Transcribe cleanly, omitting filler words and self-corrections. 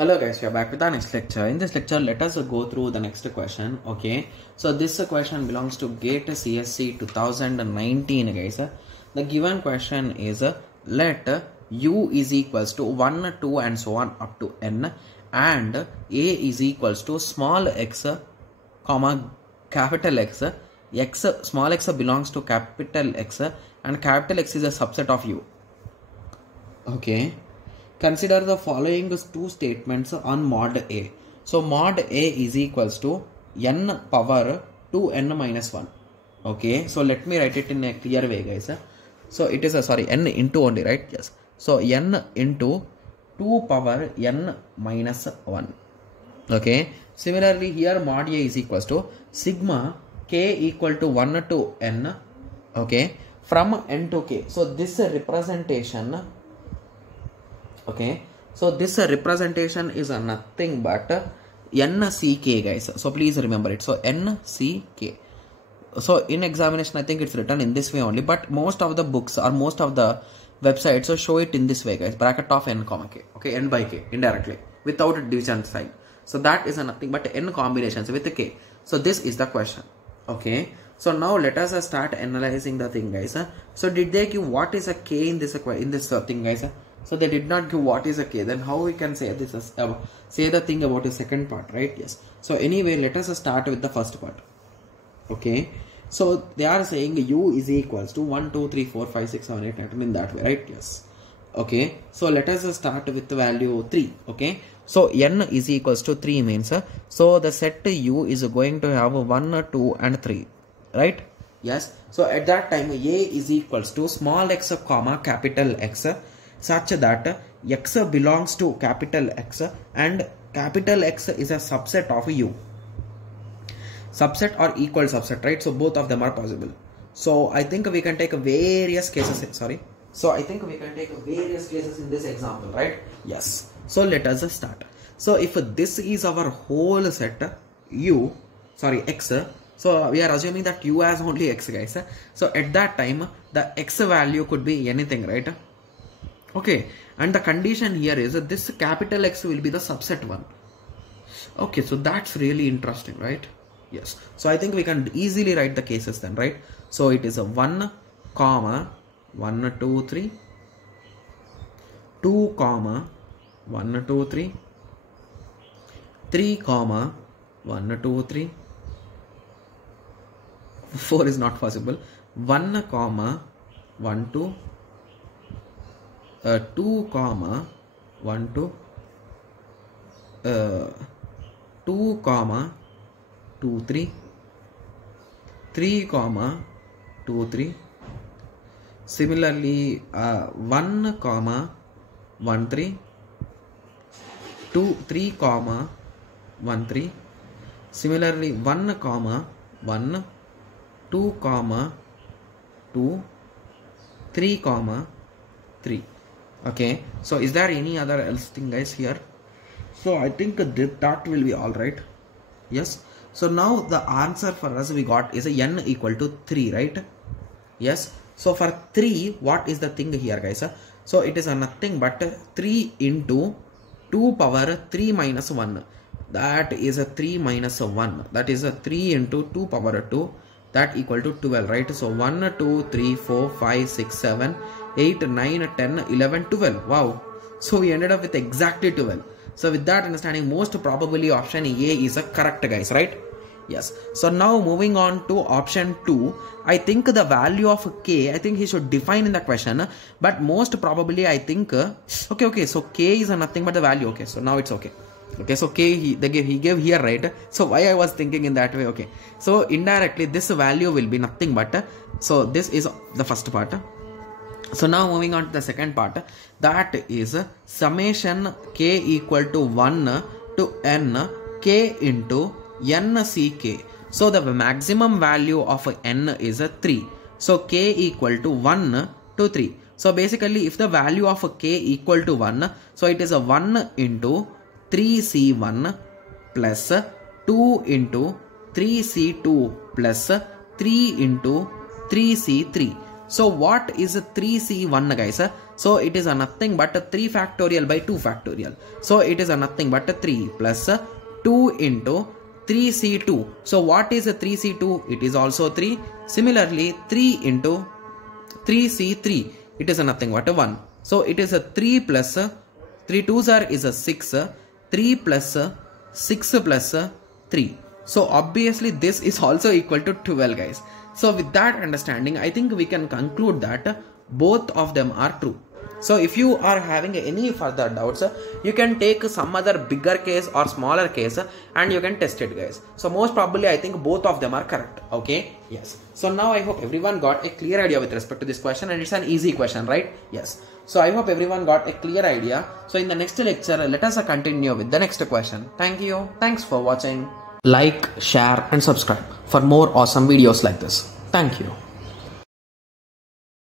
Hello guys, we are back with our next lecture. In this lecture, let us go through the next question. Okay, so this question belongs to GATE CSC 2019 guys. The given question is let u is equals to 1, 2 and so on up to n, and a is equals to small x comma capital X, small x belongs to capital X and capital X is a subset of u. Okay. Consider the following two statements on mod A. So mod A is equals to n power 2n minus 1. Okay, so let me write it in a clear way guys. So it is n into only, right? Yes. So n into 2 power n minus 1. Okay. Similarly here mod A is equals to sigma k equal to 1 to n. Okay. From n to k. So this representation. Okay, so this representation is nothing but nck guys. So please remember it. So nck. So in examination I think it's written in this way only, but most of the books or most of the websites show it in this way guys, bracket of n comma k. Okay, n by k indirectly without a division sign. So that is nothing but n combinations with a k. So this is the question. Okay, so now let us start analyzing the thing guys. So did they give what is a k in this thing guys? So they did not give what is a k. Then how we can say this is say the thing about the second part, right? Yes. So anyway, let us start with the first part. Okay. So they are saying u is equals to 1, 2, 3, 4, 5, 6, 7, 8, 9 in that way, right? Yes. Okay. So let us start with the value 3. Okay. So n is equals to 3 means so the set u is going to have 1, 2 and 3, right? Yes. So at that time a is equals to small x comma capital X, such that x belongs to capital X and capital X is a subset of u. Subset or equal subset, right? So both of them are possible. So I think we can take various cases. So I think we can take various cases in this example, right? Yes. So let us start. So if this is our whole set x. So we are assuming that u has only x guys. So at that time the x value could be anything, right? Okay, and the condition here is that this capital X will be the subset one. Okay, so that's really interesting, right? Yes. So I think we can easily write the cases then, right? So it is a 1 comma 1 2 3, 2 comma 1 2 3, 3 comma 1 2 3, 4 is not possible, 1 comma 1 2, 2 comma 1 2, 2 comma 2 3, 3 comma 2 3, similarly 1 comma 1 3, 2 3 comma 1 3, similarly 1 comma 1, 2 comma 2, 3 comma 3. Okay, so is there any other else thing guys here? So I think that will be all, right? Yes. So now the answer for us we got is a n equal to 3, right? Yes. So for 3, what is the thing here guys? So it is nothing but 3 into 2 power 3 minus 1. That is a 3 minus 1. That is a 3 into 2 power 2. That equal to 12, right? So 1 2 3 4 5 6 7 8 9 10 11 12. Wow, so we ended up with exactly 12. So with that understanding, most probably option A is a correct guys, right? Yes. So now moving on to option 2, I think the value of k, I think he should define in the question, but most probably I think okay, so k is nothing but the value. Okay, so now it's okay. Okay, so k he gave here, right? So why I was thinking in that way? Okay, so indirectly this value will be nothing but so this is the first part. So now moving on to the second part, that is summation k equal to 1 to n k into nck. So the maximum value of n is 3. So k equal to 1 to 3. So basically if the value of k equal to 1, so it is a 1 into 3c1 plus 2 into 3c2 plus 3 into 3c3. So what is 3c1 guys? So it is a nothing but a 3 factorial by 2 factorial. So it is a nothing but a 3 plus 2 into 3c2. So what is a 3c2? It is also 3. Similarly 3 into 3c3. It is a nothing but a 1. So it is a 3 plus 3 2s are is a 6. 3 plus 6 plus 3. So obviously this is also equal to 12 guys. So with that understanding, I think we can conclude that both of them are true. So if you are having any further doubts, you can take some other bigger case or smaller case and you can test it guys. So most probably I think both of them are correct. Okay, yes. So now I hope everyone got a clear idea with respect to this question, and it's an easy question, right? Yes. So I hope everyone got a clear idea. So in the next lecture, let us continue with the next question. Thank you. Thanks for watching. Like, share and subscribe for more awesome videos like this. Thank you.